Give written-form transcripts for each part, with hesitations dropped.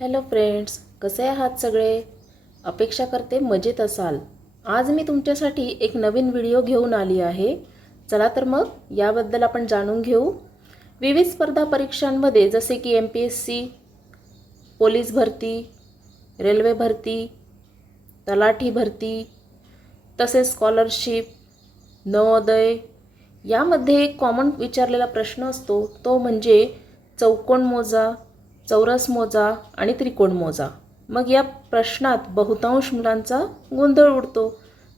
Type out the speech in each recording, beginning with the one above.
Hello friends, कसे आहात सगळे? अपेक्षा करते मजेत असाल. आज मी तुमच्यासाठी एक नवीन व्हिडिओ घेऊन आली आहे. चला तर मग याबद्दल आपण जाणून घेऊ. विविध स्पर्धा परीक्षांमध्ये जसे की MPSC, पोलीस भरती, रेल्वे भरती, तलाठी भरती, तसेच स्कॉलरशिप, नवोदय यामध्ये एक कॉमन विचारलेला प्रश्न असतो तो म्हणजे चौकोन मोजा, चौरस मोजा आणि त्रिकोण मोजा. मग या प्रश्नात बहुतांश मुलांचा गोंधळ उडतो,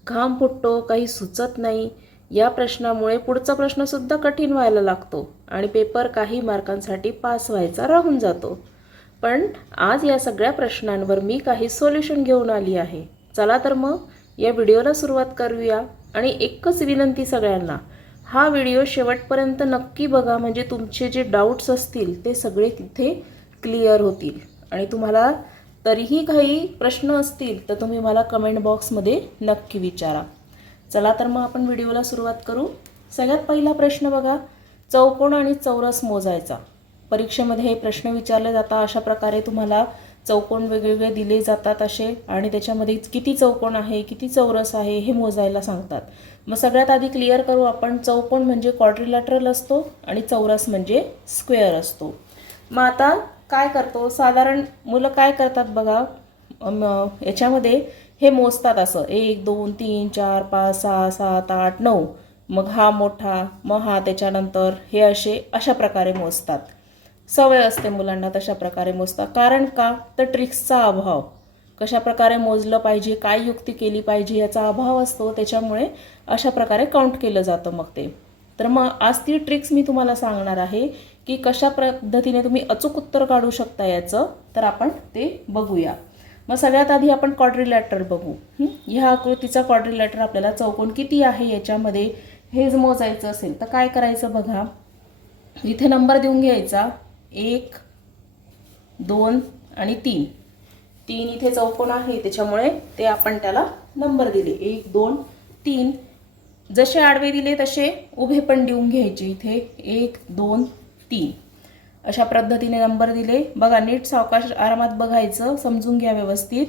घाम फुटतो, काही सुचत नाही. या प्रश्नामुळे पुढचा प्रश्नसुद्धा कठीण व्हायला लागतो आणि पेपर काही मार्कांसाठी पास व्हायचा राहून जातो. पण आज या सगळ्या प्रश्नांवर मी काही सोल्युशन घेऊन आली आहे. चला तर मग या व्हिडिओला सुरुवात करूया. आणि एकच विनंती सगळ्यांना, हा व्हिडिओ शेवटपर्यंत नक्की बघा, म्हणजे तुमचे जे डाऊट्स असतील ते सगळे तिथे क्लिअर होतील. आणि तुम्हाला तरीही काही प्रश्न असतील तर तुम्ही मला कमेंट बॉक्समध्ये नक्की विचारा. चला तर मग आपण व्हिडिओला सुरुवात करू. सगळ्यात पहिला प्रश्न बघा, चौकोन आणि चौरस मोजायचा. परीक्षेमध्ये हे प्रश्न विचारले जातात. अशा प्रकारे तुम्हाला चौकोन वेगवेगळे दिले जातात असे, आणि त्याच्यामध्ये किती चौकोन आहे, किती चौरस आहे हे मोजायला सांगतात. मग सगळ्यात आधी क्लिअर करू आपण. चौकोन म्हणजे क्वाड्रिलॅटरल असतो आणि चौरस म्हणजे स्क्वेअर असतो. मग आता काय करतो, साधारण मुलं काय करतात बघा, याच्यामध्ये हे मोजतात असं 1 2 3 4 5 6 7 8 9. मग हा मोठा, मग हा, त्याच्यानंतर हे अशा प्रकारे मोजतात. सवय असते मुलांना तशा प्रकारे मोजतात. कारण का, तर ट्रिक्सचा अभाव, कशा प्रकारे मोजलं पाहिजे, काय युक्ती केली पाहिजे याचा अभाव असतो. त्याच्यामुळे अशा प्रकारे काउंट केलं जातं मग ते. तर मग आज ती ट्रिक्स मी तुम्हाला सांगणार आहे की कशा पद्धतीने तुम्ही अचूक उत्तर काढू शकता याचं. तर आपण ते बघूया. मग सगळ्यात आधी आपण क्वाड्रिलॅटरल बघू. ह्या आकृतीचा क्वाड्रिलॅटर आपल्याला चौकोन किती आहे याच्यामध्ये हेच मोजायचं असेल तर काय करायचं बघा. इथे नंबर देऊन घ्यायचा 1 2 आणि 3. 3 इथे चौकोन आहे त्याच्यामुळे ते आपण त्याला नंबर दिले 1 2 3. जसे आडवे दिले तसे उभे पण देऊन घ्यायचे. इथे 1 2 3 अशा पद्धतीने नंबर दिले. बघा, नीट सावकाश आरामात बघायचं, समजून घ्या व्यवस्थित.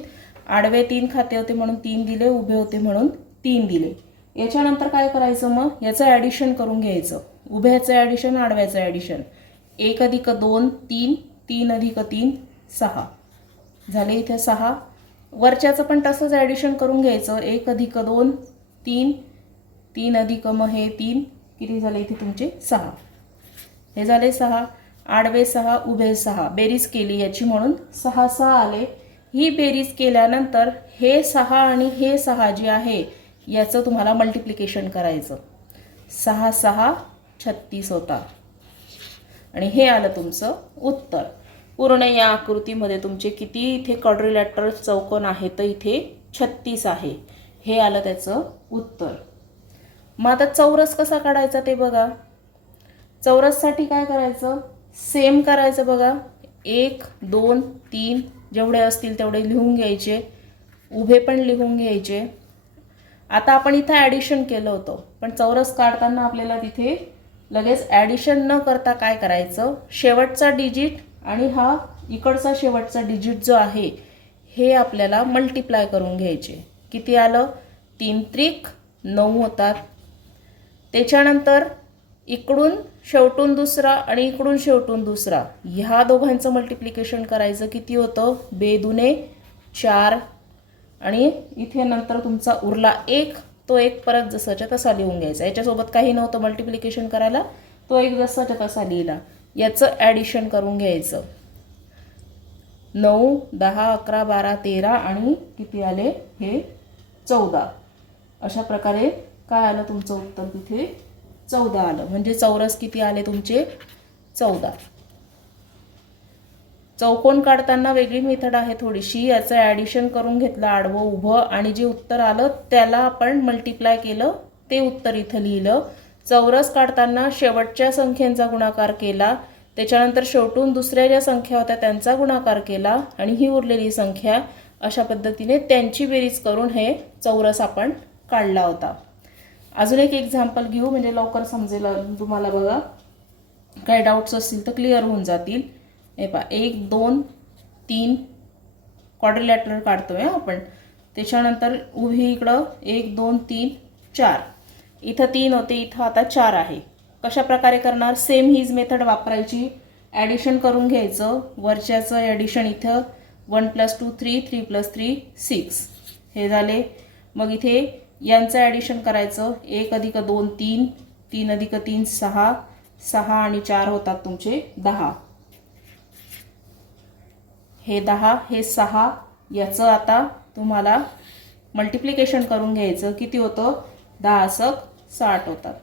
आडवे 3 खाते होते म्हणून 3 दिले, उभे होते म्हणून 3 दिले. याच्यानंतर काय करायचं, मग याचं ॲडिशन करून घ्यायचं. उभ्याचं ॲडिशन, आडव्याचं ॲडिशन. 1 + 2 3, 3 + 3 6 झाले. इथे 6. वरच्याचं पण तसंच ॲडिशन करून घ्यायचं. 1 + 2 3, 3 + मग हे 3, किती झाले इथे तुमचे 6. हे झाले 6. आडवे 6, उभे 6, बेरीज केली याची म्हणून 6 6 आले. ही बेरीज केल्यानंतर हे 6 आणि हे 6 जे आहे याचं तुम्हाला मल्टिप्लिकेशन करायचं. 6 6 36 होता आणि हे आलं तुमचं उत्तर. पूर्ण या आकृतीमध्ये तुमचे किती इथे क्वाड्रिलॅटरल चौकोन आहे तर इथे 36 आहे. हे आलं त्याचं उत्तर. मग आता चौरस कसा काढायचा ते बघा. चौरससाठी काय करायचं, सेम करायचं बघा. 1 2 3 जेवढे असतील तेवढे लिहून घ्यायचे, उभे पण लिहून घ्यायचे. आता आपण इथं ॲडिशन केलं होतं, पण चौरस काढताना आपल्याला तिथे लगेच ॲडिशन न करता काय करायचं, शेवटचा डिजिट आणि हा इकडचा शेवटचा डिजिट जो आहे हे आपल्याला मल्टिप्लाय करून घ्यायचे. किती आलं, 3 त्रिक 9 होतात. त्याच्यानंतर इकडून शेवटून दुसरा आणि इकडून शेवटून दुसरा, ह्या दोघांचं मल्टिप्लिकेशन करायचं. किती होतं, 2 दुने 4. आणि इथे नंतर तुमचा उरला 1, तो 1 परत जसाच्या तसा लिहून घ्यायचा. याच्यासोबत काही नव्हतं मल्टिप्लिकेशन करायला, तो 1 जसाच्या तसा लिहिला. याचं ॲडिशन करून घ्यायचं. 9 10 11 12 13 आणि किती आले हे 14. अशा प्रकारे काय आलं तुमचं उत्तर, तिथे 14 आलं. म्हणजे चौरस किती आले तुमचे 14. चौकोन काढताना वेगळी मेथड आहे थोडीशी. याचं ॲडिशन करून घेतलं आडवं उभं आणि जे उत्तर आलं त्याला आपण मल्टिप्लाय केलं, ते उत्तर इथं लिहिलं. चौरस काढताना शेवटच्या संख्येचा गुणाकार केला, त्याच्यानंतर शेवटून दुसऱ्या ज्या संख्या होत्या त्यांचा गुणाकार केला आणि ही उरलेली संख्या अशा पद्धतीने त्यांची बेरीज करून हे चौरस आपण काढला होता. अजून एक एक्झाम्पल घेऊ म्हणजे लवकर समजेल तुम्हाला. बघा, काही डाऊट्स असतील तर क्लिअर होऊन जातील. हे पहा, 1 2 3 क्वाड्रिलॅटरल काढतोय आपण. त्याच्यानंतर उभी इकडं 1 2 3 4, इथं 3 होते, इथं आता 4 आहे. कशा प्रकारे करणार? सेम हीच मेथड वापरायची. ॲडिशन करून घ्यायचं. वरच्याचं ॲडिशन इथं 1 + 2 3, 3 + 3 6 हे झाले. मग इथे यांचं ॲडिशन करायचं. 1 + 2 3, 3 + 3 6, 6 आणि 4 होतात तुमचे 10. हे 10 हे 6, याचं आता तुम्हाला मल्टिप्लिकेशन करून घ्यायचं. किती होतं? 10 × 60 होतात.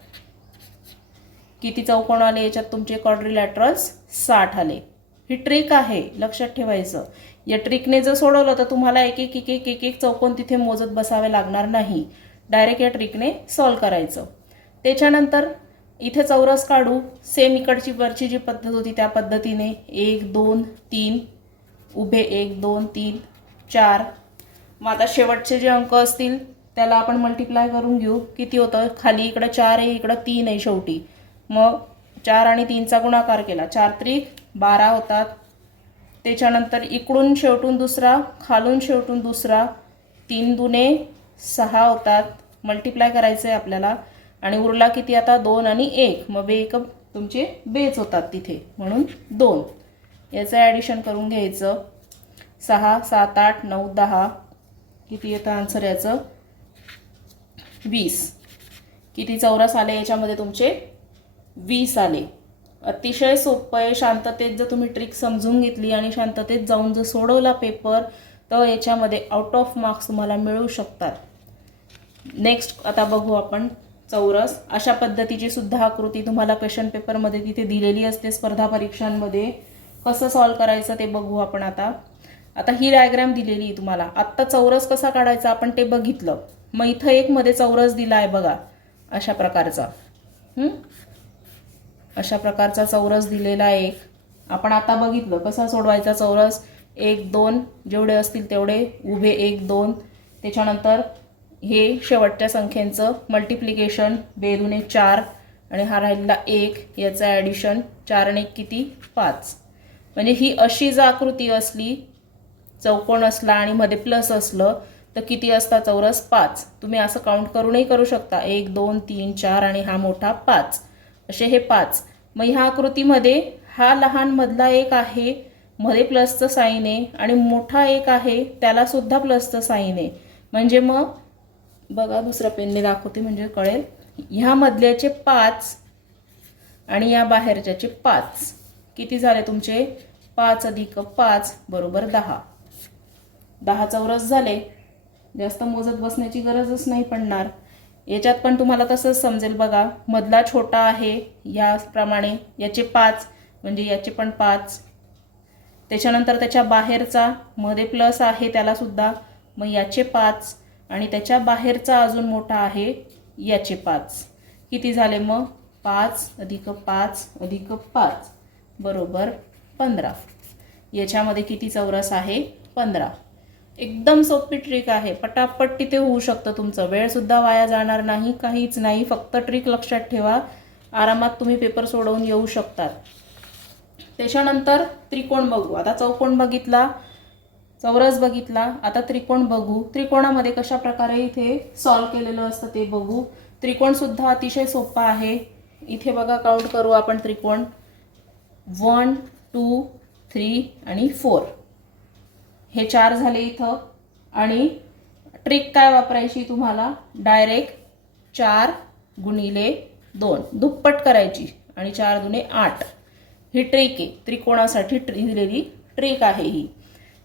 किती चौकोन आले याच्यात तुमचे? क्वाड्रिलॅटरल्स 60 आले. ही ट्रिक आहे, लक्षात ठेवायचं. या ट्रिकने जर सोडवलं तर तुम्हाला एक एक चौकोन तिथे मोजत बसावे लागणार नाही. डायरेक्ट या ट्रिकने सॉल्व करायचं. त्याच्यानंतर इथे चौरस काढू. सेम इकडची वरची जी पद्धत होती त्या पद्धतीने 1 2 3 उभे 1 2 3 4. मग आता शेवटचे जे अंक असतील त्याला आपण मल्टिप्लाय करून घेऊ. किती होतं? खाली इकडं 4 आहे, इकडं 3 आहे शेवटी. मग 4 आणि 3चा गुणाकार केला, 4 × 3 = 12 होतात. त्याच्यानंतर इकडून शेवटून दुसरा, खालून शेवटून दुसरा, 3 दुने 6 होतात. मल्टिप्लाय करायचं आहे आपल्याला. आणि उरला किती आता? 2 आणि 1. मग बेक तुमचे बेच होतात तिथे, म्हणून 2. याचं ॲडिशन करून घ्यायचं. 6 7 8 9 10. किती येतं आन्सर याचं? 20. किती चौरस आले याच्यामध्ये तुमचे? 20 आले. अतिशय सोपं आहे. शांततेत जर तुम्ही ट्रिक समजून घेतली आणि शांततेत जाऊन जर सोडवला पेपर, तर याच्यामध्ये आउट ऑफ मार्क्स तुम्हाला मिळू शकतात. नेक्स्ट आता बघू आपण चौरस. अशा पद्धतीची सुद्धा आकृती तुम्हाला क्वेश्चन पेपरमध्ये तिथे दिलेली असते स्पर्धा परीक्षांमध्ये. कसं सॉल्व करायचं ते बघू आपण आता. आता ही डायग्राम दिलेली आहे तुम्हाला. आत्ता चौरस कसा काढायचा आपण ते बघितलं. मग इथं एक मध्ये चौरस दिला आहे बघा, अशा प्रकारचा. अशा प्रकारचा चौरस दिलेला आहे एक. आपण आता बघितलं कसा सोडवायचा चौरस. 1 2 जेवढे असतील तेवढे उभे 1 2. त्याच्यानंतर हे शेवटच्या संख्येचं मल्टिप्लिकेशन 2 दुने 4 आणि हा राहिलेला 1, याचं ॲडिशन 4 आणि 1 किती? 5. म्हणजे ही अशी जर आकृती असली, चौकोन असला आणि मध्ये प्लस असलं तर किती असता चौरस? 5. तुम्ही असं काउंट करूनही करू शकता. 1 2 3 4 आणि हा मोठा 5, असे हे 5. मग ह्या आकृतीमध्ये हा लहान मधला एक आहे, मध्ये प्लसचं साईन आहे, आणि मोठा एक आहे त्याला सुद्धा प्लसचं साईन आहे. म्हणजे मग बघा, दुसऱ्या पेनने दाखवते म्हणजे कळेल. ह्या मधल्याचे 5 आणि या बाहेरच्याचे 5. किती झाले तुमचे? 5 + 5 = 10. 10 चौरस झाले. जास्त मोजत बसण्याची गरजच नाही पडणार. याच्यात पण तुम्हाला तसंच समजेल बघा. मधला छोटा आहे याप्रमाणे, याचे 5 म्हणजे याचे पण 5. त्याच्यानंतर त्याच्या बाहेरचा मध्ये प्लस आहे त्याला सुद्धा, मग याचे 5. आणि त्याच्या बाहेरचा अजून मोठा आहे याचे 5. किती झाले मग? 5 + 5 + 5 = 15. याच्यामध्ये किती चौरस आहे? 15. एकदम सोपी ट्रिक आहे. पटापट तिथे होऊ शकतं तुमचं. वेळसुद्धा वाया जाणार नाही, काहीच नाही. फक्त ट्रिक लक्षात ठेवा. आरामात तुम्ही पेपर सोडवून येऊ शकतात. त्याच्यानंतर त्रिकोण बघू. आता चौकोन बघितला, चौरस बघितला, आता त्रिकोण बघू. त्रिकोणामध्ये कशा प्रकारे इथे सॉल्व केलेलं असतं ते बघू. त्रिकोणसुद्धा अतिशय सोपा आहे. इथे बघा काउंट करू आपण त्रिकोण. 1 2 3 आणि 4. हे 4 झाले इथं. आणि ट्रिक काय वापरायची तुम्हाला? डायरेक्ट 4 × 2 दुप्पट करायची आणि 4 दुने 8. ही ट्रिक आहे, त्रिकोणासाठी दिलेली ट्रिक आहे ही.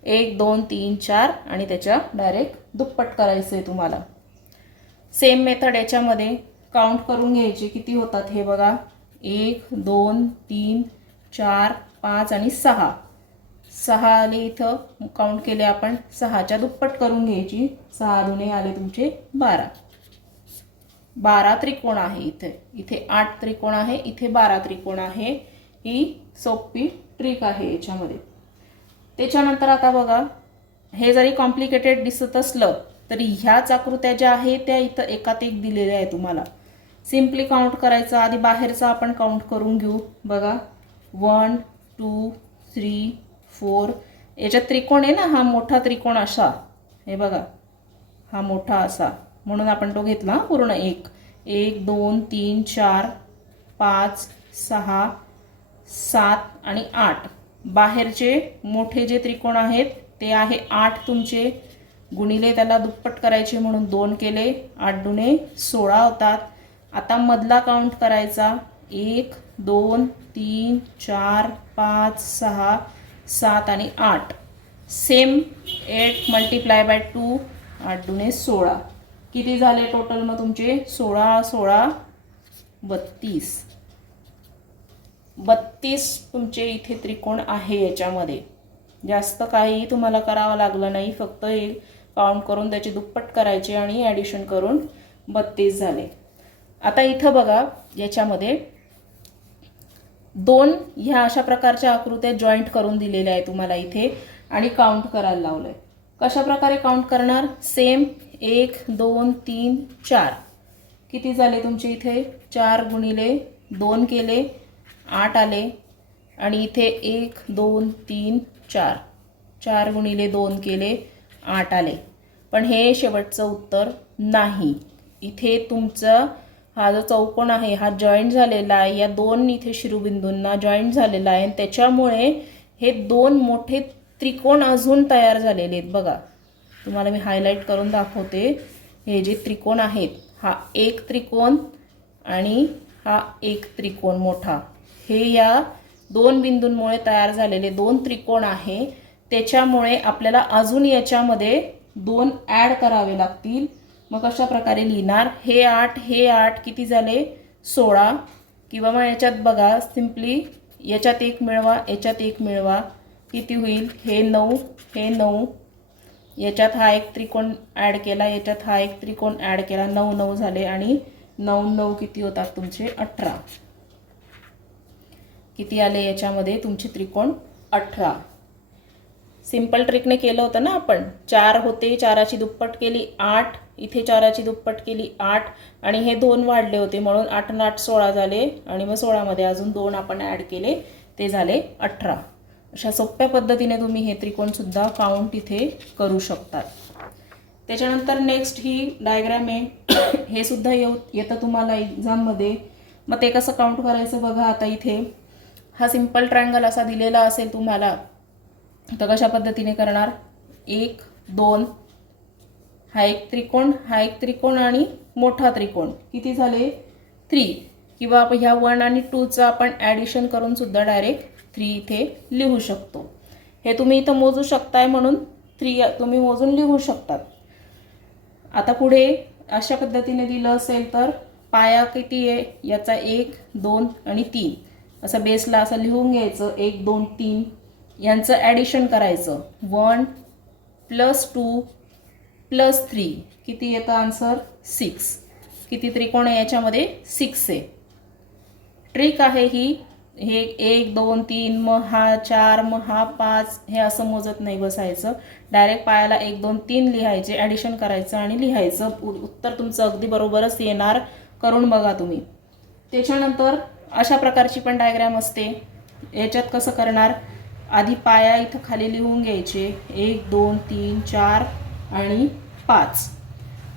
1 2 3 4 आणि त्याच्या डायरेक्ट दुप्पट करायचं आहे तुम्हाला. सेम मेथड याच्यामध्ये काउंट करून घ्यायची. किती होतात हे बघा. 1 2 3 4 5 आणि 6. 6 आले इथं, काउंट केले आपण. 6च्या दुप्पट करून घ्यायची. 6 दुने आले तुमचे 12. 12 त्रिकोण आहे इथे. इथे 8 त्रिकोण आहे, इथे 12 त्रिकोण आहे. ही सोपी ट्रिक आहे याच्यामध्ये. त्याच्यानंतर आता बघा, हे जरी कॉम्प्लिकेटेड दिसत असलं तरी ह्याच आकृत्या ज्या आहेत त्या इथं एकात एक दिलेल्या आहे तुम्हाला. सिम्पली काउंट करायचं. आधी बाहेरचा आपण काउंट करून घेऊ. बघा, 1 2 3 4 याच्यात त्रिकोण आहे ना, हा मोठा त्रिकोण असा, हे बघा हा मोठा असा, म्हणून आपण तो घेतला पूर्ण 1 1 2 3 4 5 6 7 आणि 8. बाहेरचे मोठे जे त्रिकोण आहेत ते आहे 8 तुमचे, गुणिले त्याला दुप्पट करायचे म्हणून 2 केले, 8 दुणे 16 होतात. आता मधला काउंट करायचा, 1 2 3 4 5 6 7 आणि 8. Same 8 multiply by 2, 8 दुणे 16. किती झाले टोटल मग तुमचे? 16 16 32. 32 तुमचे इथे त्रिकोण आहे याच्यामध्ये. जास्त काही तुम्हाला करावं लागलं नाही, फक्त हे काउंट करून त्याचे दुप्पट करायचे आणि ॲडिशन करून 32 झाले. आता इथं बघा याच्यामध्ये 2 ह्या अशा प्रकारच्या आकृत्या जॉईंट करून दिलेल्या आहे तुम्हाला इथे आणि काउंट करायला लावलं आहे. कशा प्रकारे काउंट करणार? सेम 1 2 3 4. किती झाले तुमचे इथे? 4 गुणिले 2 केले 8 आले, आणि इथे 1 2 3 4, 4 गुणिले 2 केले 8 आले. पण हे शेवटचं उत्तर नाही. इथे तुमचं हा जो चौकोन आहे हा जॉईंट झालेला आहे, या 2 इथे शिरोबिंदूंना जॉईंट झालेला आहे, आणि त्याच्यामुळे हे 2 मोठे त्रिकोण अजून तयार झालेले आहेत. बघा तुम्हाला मी हायलाईट करून दाखवते. हे जे त्रिकोण आहेत, हा एक त्रिकोण आणि हा एक त्रिकोण मोठा, हे या 2 बिंदूंमुळे तयार झालेले 2 त्रिकोण आहे. त्याच्यामुळे आपल्याला अजून याच्यामध्ये 2 ॲड करावे लागतील. मग कशा प्रकारे लिहिणार? हे 8 हे 8 किती झाले? 16. किंवा मग याच्यात बघा सिम्पली याच्यात 1 मिळवा, याच्यात 1 मिळवा, किती होईल? हे 9 हे 9. याच्यात हा एक त्रिकोण ॲड केला, याच्यात हा एक त्रिकोण ॲड केला, 9 9 झाले, आणि 9 9 किती होतात तुमचे? 18. किती आले याच्यामध्ये तुमचे त्रिकोण? 18. सिंपल ट्रिकने केलं होतं ना आपण. 4 होते, 4ची दुप्पट केली 8, इथे 4ची दुप्पट केली 8, आणि हे 2 वाढले होते म्हणून 8 आणि 8 16 झाले, आणि मग 16मध्ये अजून 2 आपण ॲड केले, ते झाले 18. अशा सोप्या पद्धतीने तुम्ही हे त्रिकोणसुद्धा काउंट इथे करू शकतात. त्याच्यानंतर नेक्स्ट ही डायग्राम आहे. हे सुद्धा येतं तुम्हाला एक्झाममध्ये. मग ते कसं काउंट करायचं बघा. आता इथे हा सिंपल ट्रायंगल असा दिलेला असेल तुम्हाला, तर कशा पद्धतीने करणार? 1 2, हा एक त्रिकोण, हा एक त्रिकोण आणि मोठा त्रिकोण, किती झाले? 3. किंवा आपण ह्या 1 आणि 2चं आपण ॲडिशन करून सुद्धा डायरेक्ट 3 इथे लिहू शकतो. हे तुम्ही इथं मोजू शकताय म्हणून 3 तुम्ही मोजून लिहू शकतात. आता पुढे अशा पद्धतीने दिलं असेल तर पाया किती आहे याचा? 1 2 आणि 3 असं बेसला असं लिहून घ्यायचं. 1 2 3 यांचं ॲडिशन करायचं. 1 + 2 + 3 किती येतं आन्सर? 6. किती त्रिकोण आहे याच्यामध्ये? 6 आहे. ट्रिक आहे ही. हे 1 2 3 मग हा 4 मग हा 5 हे असं मोजत नाही बसायचं. डायरेक्ट पायाला 1 2 3 लिहायचे, ॲडिशन करायचं आणि लिहायचं. उत्तर तुमचं अगदी बरोबरच येणार. करून बघा तुम्ही. त्याच्यानंतर अशा प्रकारची पण डायग्राम असते. याच्यात कसं करणार? आधी पाया इथं खाली लिहून घ्यायचे. 1 2 3 4 आणि 5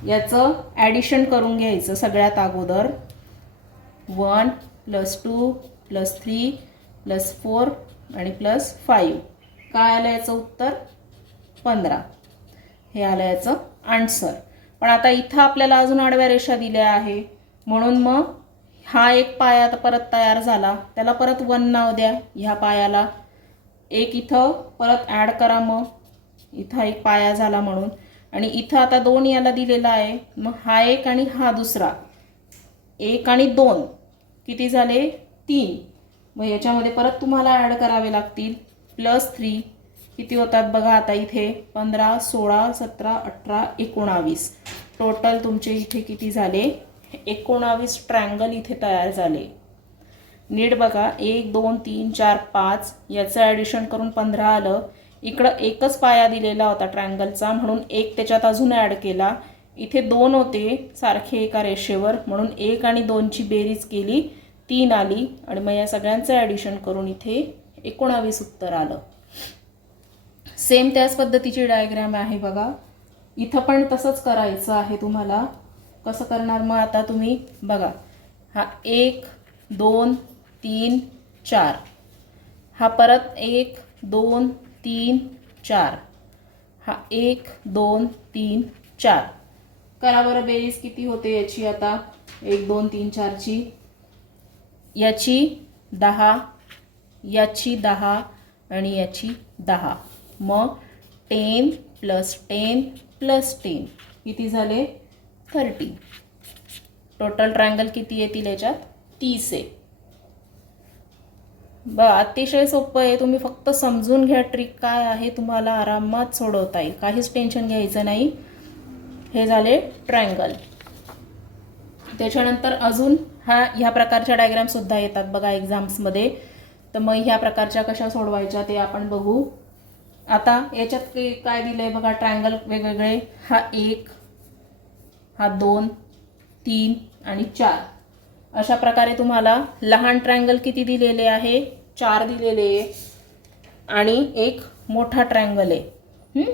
याचं ॲडिशन करून घ्यायचं सगळ्यात अगोदर. 1 + 2 + 3 + 4 आणि +5. काय आलं याचं उत्तर? 15. हे आलं याचं आन्सर. पण आता इथं आपल्याला अजून आडव्या रेषा दिल्या आहे, म्हणून मग हा एक पाया आता परत तयार झाला, त्याला परत 1 नाव द्या. ह्या पायाला 1 इथं परत ॲड करा. मग इथं एक पाया झाला म्हणून, आणि इथं आता 2 याला दिलेला आहे. मग हा एक आणि हा दुसरा, 1 आणि 2 किती झाले? 3. मग याच्यामध्ये परत तुम्हाला ॲड करावे लागतील. +3 किती होतात बघा आता इथे? 15 16 17 18 19. टोटल तुमचे इथे किती झाले? 19 ट्रायंगल इथे तयार झाले. नीट बघा. 1 2 3 4 5 याचं ॲडिशन करून 15 आलं. इकडं एकच पाया दिलेला होता ट्रायंगलचा, म्हणून 1 त्याच्यात अजून ॲड केला. इथे 2 होते सारखे एका रेषेवर, म्हणून 1 आणि 2ची बेरीज केली, 3 आली, आणि मग या सगळ्यांचं ॲडिशन करून इथे 19 उत्तर आलं. सेम त्याच पद्धतीची डायग्राम आहे बघा. इथं पण तसंच करायचं आहे तुम्हाला. कसं करणार मग आता तुम्ही बघा. हा 1 2 3 4, हा परत 1 2 3 4, हा 1 2 3 4. करा बरं बेरीज किती होते याची आता. 1 2 3 4 ची. याची 10, याची 10 आणि याची 10. मग 10 + 10 + 10 किती झाले 30. टोटल ट्रायंगल किती येतील याच्यात 30 आहे. अतिशय सोपं आहे. तुम्ही फक्त समजून घ्या ट्रिक काय आहे, तुम्हाला आरामात सोडवता येईल. काहीच टेन्शन घ्यायचं नाही. हे झाले ट्रायंगल. त्याच्यानंतर अजून ह्या प्रकारच्या डायग्राम सुद्धा येतात बघा एक्झाम्समध्ये. तर मग ह्या प्रकारच्या कशा सोडवायच्या ते आपण बघू. आता याच्यात काय दिलंय बघा. ट्रायंगल वेगवेगळे. हा 1, हा 2 3 आणि 4. अशा प्रकारे तुम्हाला लहान ट्रायंगल किती दिलेले आहे 4 दिलेले आहे आणि एक मोठा ट्रायंगल आहे.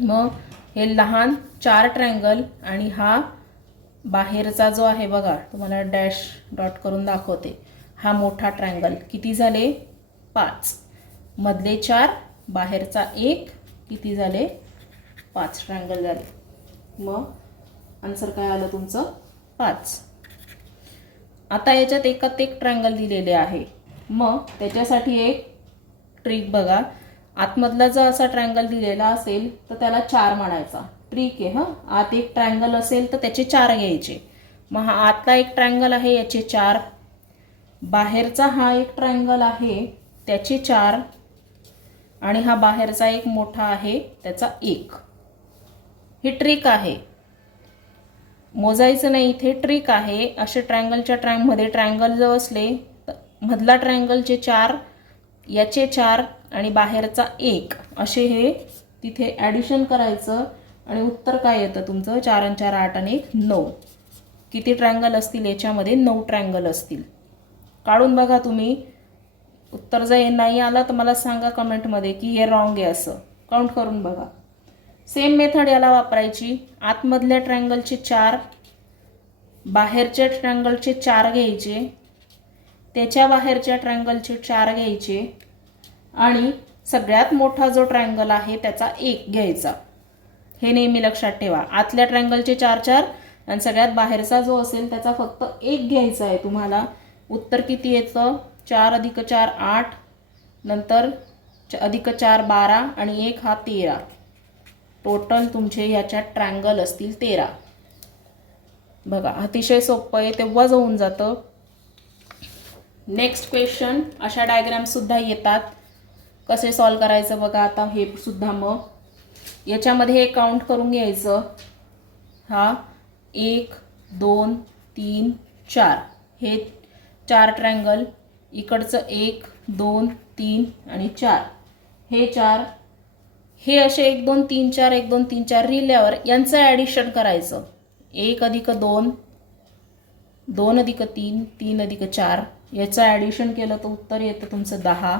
मग हे लहान 4 ट्रायंगल आणि हा बाहेरचा जो आहे बघा, तुम्हाला डॅश डॉट करून दाखवते, हा मोठा ट्रायंगल किती झाले 5. मधले 4, बाहेरचा 1, किती झाले 5 ट्रायंगल झाले. मग आन्सर काय आलं तुमचं 5. आता याच्यात एकात एक ट्रायंगल दिलेले आहे. मग त्याच्यासाठी एक ट्रिक बघा. आतमधला जर असा ट्रायंगल दिलेला असेल तर त्याला 4 म्हणायचा. ट्रिक आहे. आत एक ट्रायंगल असेल तर त्याचे 4 घ्यायचे. मग हा आतला एक ट्रायंगल आहे याचे 4, बाहेरचा हा एक ट्रायंगल आहे त्याचे 4 आणि हा बाहेरचा एक मोठा आहे त्याचा 1. ही ट्रिक आहे. मोजायचं नाही, इथे ट्रिक आहे. असे ट्रायंगलच्या मध्ये ट्रायंगल जर असले तर मधला ट्रायंगलचे 4, याचे 4 आणि बाहेरचा 1 असे हे तिथे ॲडिशन करायचं आणि उत्तर काय येतं तुमचं 4 आणि 4 8 आणि 1 9. किती ट्रायंगल असतील याच्यामध्ये 9 ट्रायंगल असतील. काढून बघा तुम्ही. उत्तर जर नाही आलं तर मला सांगा कमेंटमध्ये की हे रॉंग आहे. असं काउंट करून बघा. सेम मेथड याला वापरायची. आतमधल्या ट्रायंगलचे 4, बाहेरच्या ट्रायंगलचे 4 घ्यायचे, त्याच्या बाहेरच्या ट्रायंगलचे 4 घ्यायचे आणि सगळ्यात मोठा जो ट्रायंगल आहे त्याचा 1 घ्यायचा. हे नेहमी लक्षात ठेवा. आतल्या ट्रायंगलचे 4 4 आणि सगळ्यात बाहेरचा जो असेल त्याचा फक्त 1 घ्यायचा आहे तुम्हाला. उत्तर किती येतं 4 + 4 8, नंतर +4 12 आणि 1 हा 13. टोटल तुमचे ह्याच्यात ट्रायंगल असतील 13. बघा अतिशय सोपं आहे, तेव्हाच होऊन जातं. Next question. अशा डायग्राम सुद्धा येतात. कसे सॉल्व करायचं बघा. आता हे सुद्धा मग याच्यामध्ये हे काउंट करून घ्यायचं. हा 1 2 3 4 हे 4 ट्रायंगल. इकडचं 1 2 3 आणि 4 हे 4. हे असे 1 2 3 4 1 2 3 4 लिहिल्यावर यांचं ॲडिशन करायचं. 1 + 2 2 + 3 3 + 4 याचं ॲडिशन केलं तर उत्तर येतं तुमचं 10.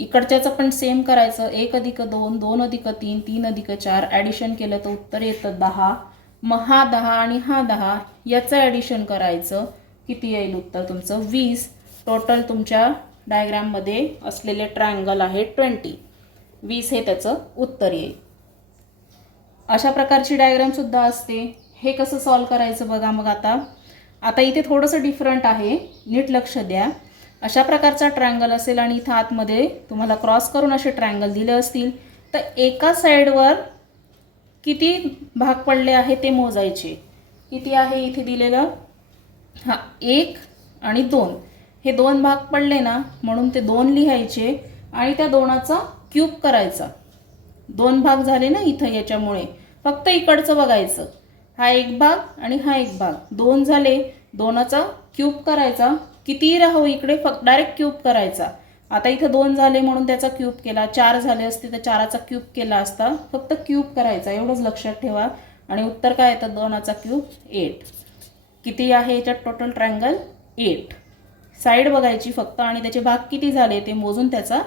इकडच्याचं पण सेम करायचं. 1 + 2 2 + 3 3 + 4 ॲडिशन केलं तर उत्तर येतं 10. मग हा 10 आणि हा 10 याचं ॲडिशन करायचं. किती येईल उत्तर तुमचं 20. टोटल तुमच्या डायग्राममध्ये असलेले ट्रायंगल आहे 20. 20 हे त्याचं उत्तर येईल. अशा प्रकारची डायग्रामसुद्धा असते. हे कसं सॉल्व करायचं बघा. मग आता इथे थोडंसं डिफरंट आहे, नीट लक्ष द्या. अशा प्रकारचा ट्रायंगल असेल आणि इथं आतमध्ये तुम्हाला क्रॉस करून असे ट्रायंगल दिले असतील तर एका साईडवर किती भाग पडले आहे ते मोजायचे. किती आहे इथे दिलेलं 1 आणि 2. हे 2 भाग पडले ना म्हणून ते 2 लिहायचे आणि त्या 2चा क्यूब करायचा. 2 भाग झाले ना इथं, याच्यामुळे फक्त इकडचं बघायचं. हा 1 भाग आणि हा 1 भाग 2 झाले. 2चा क्यूब करायचा. किती राहू इकडे फक्त डायरेक्ट क्यूब करायचा. आता इथं 2 झाले म्हणून त्याचा क्यूब केला. 4 झाले असते तर 4चा क्यूब केला असता. फक्त क्यूब करायचा एवढंच लक्षात ठेवा. आणि उत्तर काय येतं 2चा क्यूब 8. किती आहे याच्यात टोटल ट्रायंगल 8. साईड बघायची फक्त आणि त्याचे भाग किती झाले ते मोजून त्याचा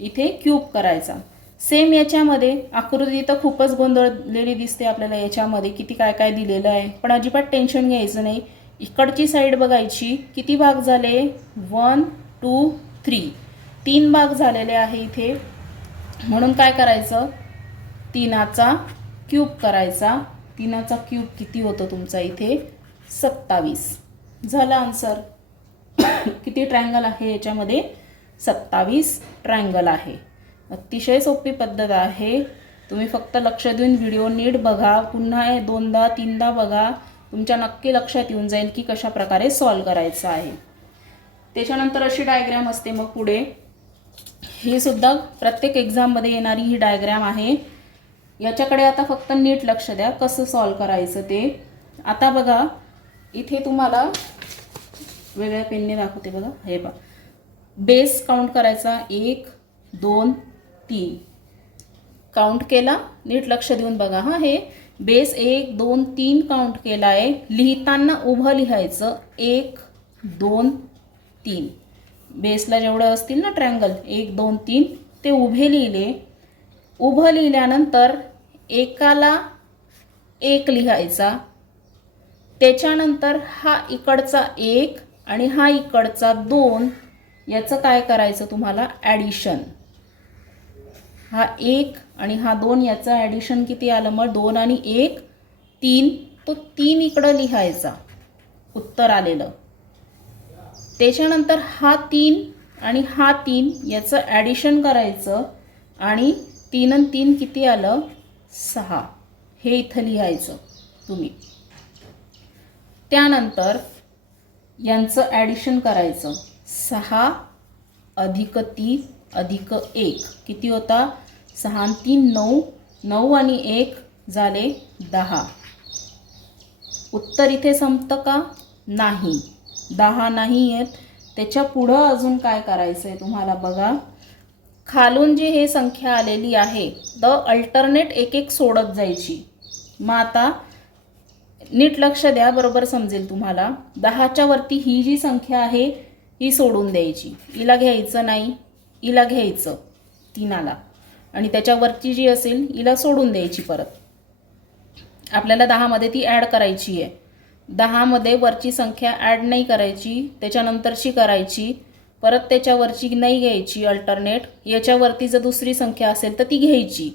इथे क्यूब करायचा. सेम याच्यामध्ये आकृती तर खूपच गोंधळलेली दिसते आपल्याला, याच्यामध्ये किती काय काय दिलेलं आहे, पण अजिबात टेन्शन घ्यायचं नाही. इकडची साईड बघायची, किती भाग झाले, 1 2 3, 3 भाग झालेले आहे इथे. म्हणून काय करायचं, 3चा क्यूब करायचा. 3चा क्यूब किती होतो तुमचा इथे, 27. झालं आन्सर. किती ट्रायंगल आहे याच्यामध्ये, 27 ट्रायंगल आहे. अतिशय सोपी पद्धत आहे. तुम्ही फक्त लक्ष देऊन व्हिडिओ नीट बघा, पुन्हा 2दा 3दा बघा, तुमच्या नक्की लक्षात येऊन जाईल की कशा प्रकारे सॉल्व करायचं आहे. त्याच्यानंतर अशी डायग्राम असते. मग पुढे ही सुद्धा प्रत्येक एक्झाममध्ये येणारी ही डायग्राम आहे. याच्याकडे आता फक्त नीट लक्ष द्या कसं सॉल्व करायचं ते. आता बघा इथे तुम्हाला वेगळ्या पेनने दाखवते बघा. हे बघा, बेस काउंट करायचा, 1 2 3 काउंट केला. नीट लक्ष देऊन बघा. हां, हे बेस 1 2 3 काउंट केला आहे. लिहिताना उभं लिहायचं, 1 2 3. बेसला जेवढं असतील ना ट्रायंगल 1 2 3 ते उभे लिहिले. उभं लिहिल्यानंतर एकाला 1 लिहायचा. त्याच्यानंतर हा इकडचा 1 आणि हा इकडचा 2, याचं काय करायचं तुम्हाला, ॲडिशन. हा 1 आणि हा 2 याचं ॲडिशन किती आलं मग, 2 आणि 1 3. तो 3 इकडं लिहायचा, उत्तर आलेलं. त्याच्यानंतर हा 3 आणि हा 3 याचं ॲडिशन करायचं आणि 3 आणि 3 किती आलं, 6. हे इथं लिहायचं तुम्ही. त्यानंतर यांचं ॲडिशन करायचं, 6 अधिक 3 अधिक 1 किती होता, 6 आणि 3 9, 9 आणि 1 झाले 10. उत्तर इथे संपतं का, नाही, 10 नाही आहेत. त्याच्या पुढं अजून काय करायचं आहे तुम्हाला बघा. खालून जी हे संख्या आलेली आहे तर अल्टरनेट एक एक सोडत जायची. मग आता नीट लक्ष द्या, बरोबर समजेल तुम्हाला. 10च्या वरती ही जी संख्या आहे ही सोडून द्यायची, हिला घ्यायचं नाही, हिला घ्यायचं 3ला, आणि त्याच्यावरची जी असेल हिला सोडून द्यायची. परत आपल्याला 10मध्ये ती ॲड करायची आहे. 10मध्ये वरची संख्या ॲड नाही करायची, त्याच्यानंतरची करायची. परत त्याच्यावरची नाही घ्यायची अल्टरनेट. याच्यावरती जर दुसरी संख्या असेल तर ती घ्यायची.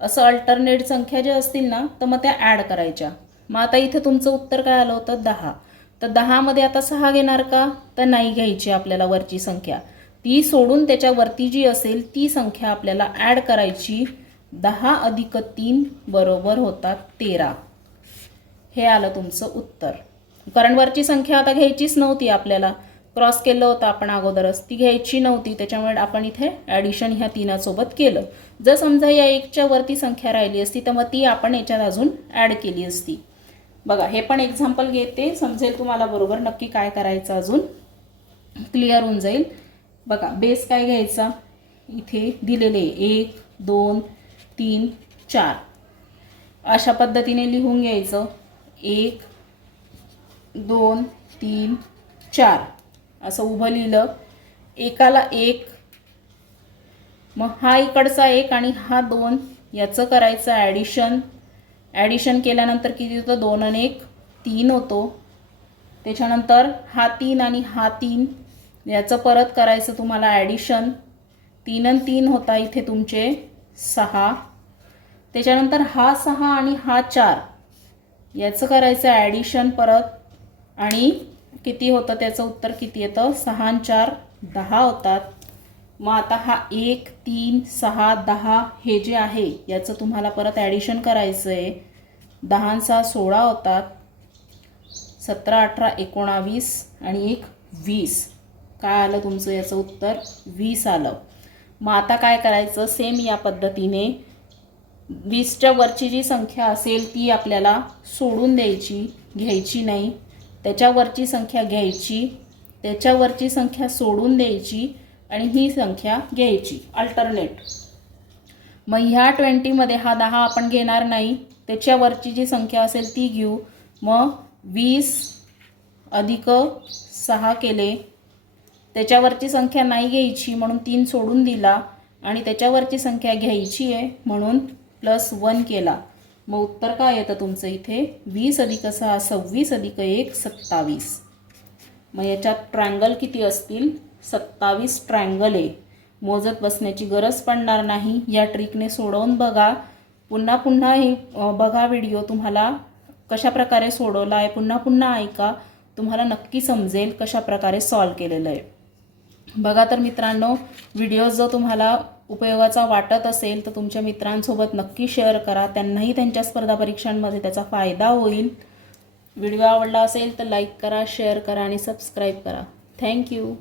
असं अल्टरनेट संख्या ज्या असतील ना तर मग त्या ॲड करायच्या. मग आता इथं तुमचं उत्तर काय आलं होतं, 10. तर 10मध्ये आता 6 घेणार का, तर नाही घ्यायची आपल्याला वरची संख्या. ती सोडून त्याच्यावरती जी असेल ती संख्या आपल्याला ॲड करायची. 10 अधिक 3 बरोबर होतात 13. हे आलं तुमचं उत्तर. कारण वरची संख्या आता घ्यायचीच नव्हती आपल्याला, क्रॉस केलं होतं आपण अगोदरच, ती घ्यायची नव्हती. त्याच्यामुळे आपण इथे ॲडिशन ह्या 3सोबत केलं. जर समजा या 1च्या वरती संख्या राहिली असती तर मग ती आपण याच्यात अजून ॲड केली असती. बघा, हे पण एक्झाम्पल घेते, समजेल तुम्हाला बरोबर नक्की काय करायचं, अजून क्लिअर होऊन जाईल. बघा, बेस काय घ्यायचा, इथे दिलेले 1 2 3 4 अशा पद्धतीने लिहून घ्यायचं. 1 2 3 4 असं उभं लिहिलं. एकाला 1, मग हा इकडचा 1 आणि हा 2 याचं करायचं ॲडिशन. ॲडिशन केल्यानंतर किती होतं, 2 आणि 1 3 होतो. त्याच्यानंतर हा 3 आणि हा 3 याचं परत करायचं तुम्हाला ॲडिशन. 3 आणि 3 होता इथे तुमचे 6. त्याच्यानंतर हा 6 आणि हा 4 याचं करायचं ॲडिशन परत, आणि किती होतं त्याचं उत्तर किती येतं, 6 आणि 4 10 होतात. मग आता हा 1 3 6 10 हे जे आहे याचं तुम्हाला परत ॲडिशन करायचं आहे. 10 आणि 6 16 होतात. 17 18 19 आणि 1 20. काय आलं तुमचं याचं उत्तर, 20 आलं. मग आता काय करायचं, सेम या पद्धतीने 20च्या वरची जी संख्या असेल ती आपल्याला सोडून द्यायची, घ्यायची नाही. त्याच्यावरची संख्या घ्यायची, त्याच्यावरची संख्या सोडून द्यायची आणि ही संख्या घ्यायची अल्टरनेट. मग ह्या 20मध्ये हा 10 आपण घेणार नाही, त्याच्यावरची जी संख्या असेल ती घेऊ. मग 20 अधिक 6 केले, त्याच्यावरची संख्या नाही घ्यायची म्हणून 3 सोडून दिला आणि त्याच्यावरची संख्या घ्यायची आहे म्हणून +1 केला. मग उत्तर काय येतं तुमचं इथे 20 + 6 26 + 1 27. मग याच्यात ट्रायंगल किती असतील 27 ट्रायंगल आहे. मोजत बसण्याची गरज पडणार नाही. या ट्रिकने सोडवून बघा. पुन्हा पुन्हा ही बघा व्हिडिओ, तुम्हाला कशा प्रकारे सोडवला आहे पुन्हा पुन्हा ऐका, तुम्हाला नक्की समजेल कशा प्रकारे सॉल्व केलेलं आहे. बघा तर मित्रांनो, व्हिडिओ जो तुम्हाला उपयोगाचा वाटत असेल तर तुमच्या मित्रांसोबत नक्की शेअर करा. त्यांनाही त्यांच्या स्पर्धा परीक्षांमध्ये त्याचा फायदा होईल. व्हिडिओ आवडला असेल तर लाईक करा, शेअर करा आणि सबस्क्राईब करा. थँक्यू.